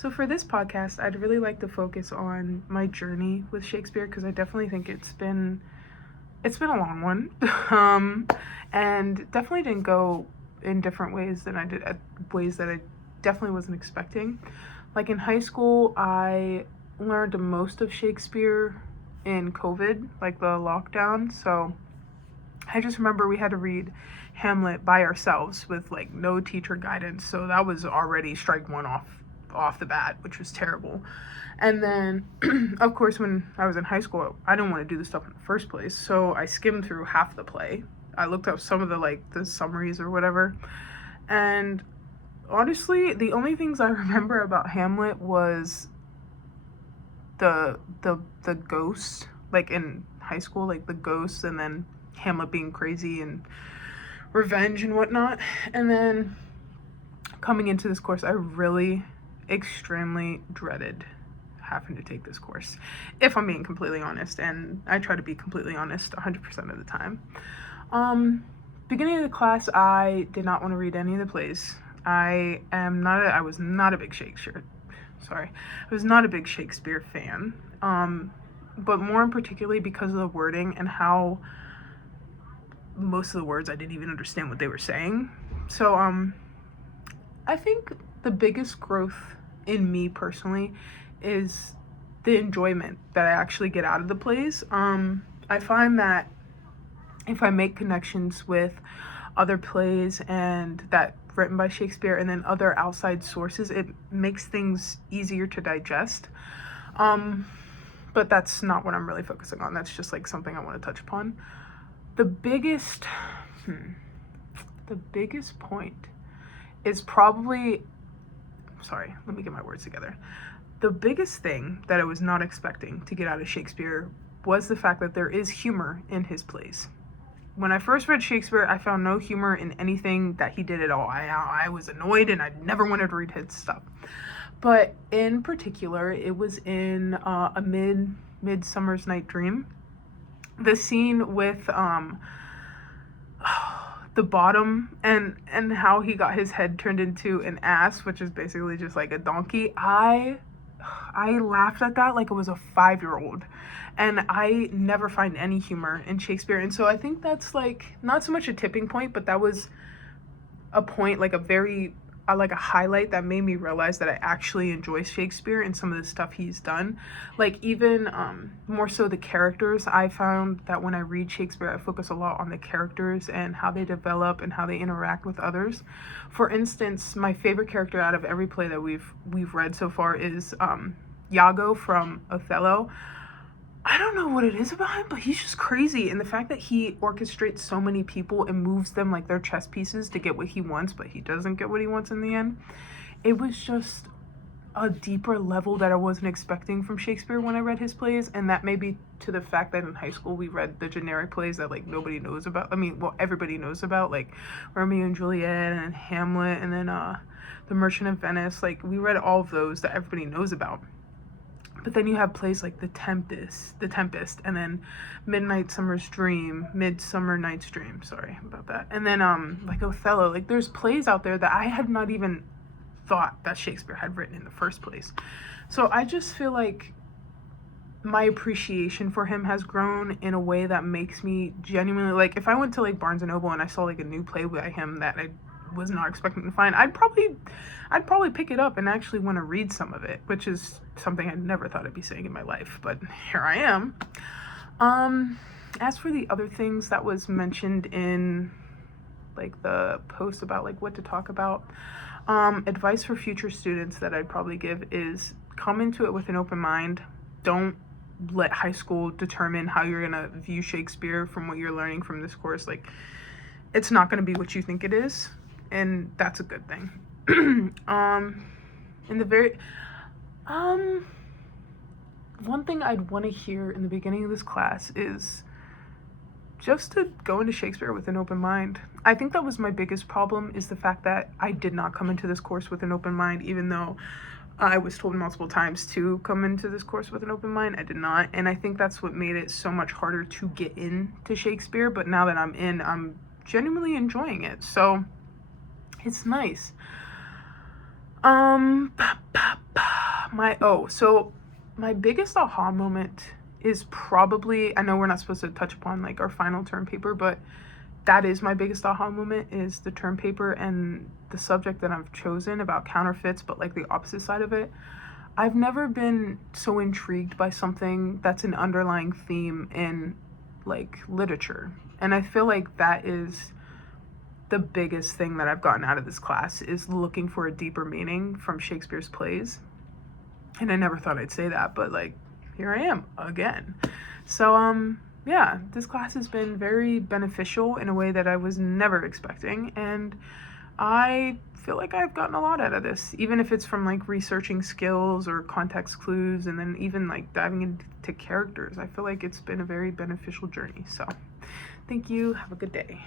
So for this podcast, I'd really like to focus on my journey with Shakespeare because I definitely think it's been a long one, and definitely didn't go in different ways than I did, ways that I definitely wasn't expecting. Like in high school, I learned most of Shakespeare in COVID, like the lockdown. So I just remember we had to read Hamlet by ourselves with like no teacher guidance. So that was already strike one off the bat, which was terrible. And then, of course, when I was in high school, I didn't want to do this stuff in the first place. So I skimmed through half the play. I looked up some of the summaries or whatever. And honestly, the only things I remember about Hamlet was the ghosts, like in high school, like the ghosts, and then Hamlet being crazy and revenge and whatnot. And then coming into this course, I really extremely dreaded having to take this course, if I'm being completely honest, and I try to be completely honest 100% of the time. Beginning of the class, I did not want to read any of the plays. I was not a big Shakespeare. Sorry, I was not a big Shakespeare fan. But more in particularly because of the wording and how most of the words I didn't even understand what they were saying. So I think the biggest growth in me personally is the enjoyment that I actually get out of the plays. I find that if I make connections with other plays and that written by Shakespeare and then other outside sources, it makes things easier to digest. But that's not what I'm really focusing on. That's just like something I want to touch upon. The biggest point is probably, sorry, let me get my words together. The biggest thing that I was not expecting to get out of Shakespeare was the fact that there is humor in his plays. When I first read Shakespeare, I found no humor in anything that he did at all. I was annoyed and I never wanted to read his stuff. But in particular, it was in A Midsummer's Night Dream. The scene with the bottom and how he got his head turned into an ass, which is basically just like a donkey. I laughed at that like it was a 5-year-old, and I never find any humor in Shakespeare. And so I think that's like not so much a tipping point, but that was a point, like a very like a highlight that made me realize that I actually enjoy Shakespeare and some of the stuff he's done. Like even more so the characters. I found that when I read Shakespeare, I focus a lot on the characters and how they develop and how they interact with others. For instance, my favorite character out of every play that we've read so far is Iago from Othello. I don't know what it is about him, but he's just crazy. And the fact that he orchestrates so many people and moves them like they're chess pieces to get what he wants, but he doesn't get what he wants in the end. It was just a deeper level that I wasn't expecting from Shakespeare when I read his plays. And that may be to the fact that in high school we read the generic plays that like nobody knows about. I mean, well, everybody knows about, like Romeo and Juliet and Hamlet and then The Merchant of Venice. Like we read all of those that everybody knows about. But then you have plays like The Tempest, and then Midsummer Night's Dream, sorry about that. And then like Othello, like there's plays out there that I had not even thought that Shakespeare had written in the first place. So I just feel like my appreciation for him has grown in a way that makes me genuinely, like if I went to like Barnes & Noble and I saw like a new play by him that I was not expecting to find, I'd probably pick it up and actually want to read some of it, which is something I never thought I'd be saying in my life, but here I am. As for the other things that was mentioned in like the post about like what to talk about, advice for future students that I'd probably give is come into it with an open mind. Don't let high school determine how you're gonna view Shakespeare from what you're learning from this course. Like it's not gonna be what you think it is, and that's a good thing. One thing I'd want to hear in the beginning of this class is just to go into Shakespeare with an open mind. I think that was my biggest problem, is the fact that I did not come into this course with an open mind, even though I was told multiple times to come into this course with an open mind. I did not, and I think that's what made it so much harder to get into Shakespeare. But now that I'm in, I'm genuinely enjoying it, so it's nice. So my biggest aha moment is probably, I know we're not supposed to touch upon like our final term paper, but that is my biggest aha moment, is the term paper and the subject that I've chosen about counterfeits, but like the opposite side of it. I've never been so intrigued by something that's an underlying theme in like literature. And I feel like that is the biggest thing that I've gotten out of this class, is looking for a deeper meaning from Shakespeare's plays. And I never thought I'd say that, but like here I am again. So yeah, this class has been very beneficial in a way that I was never expecting, and I feel like I've gotten a lot out of this, even if it's from like researching skills or context clues, and then even like diving into characters. I feel like it's been a very beneficial journey. So thank you. Have a good day.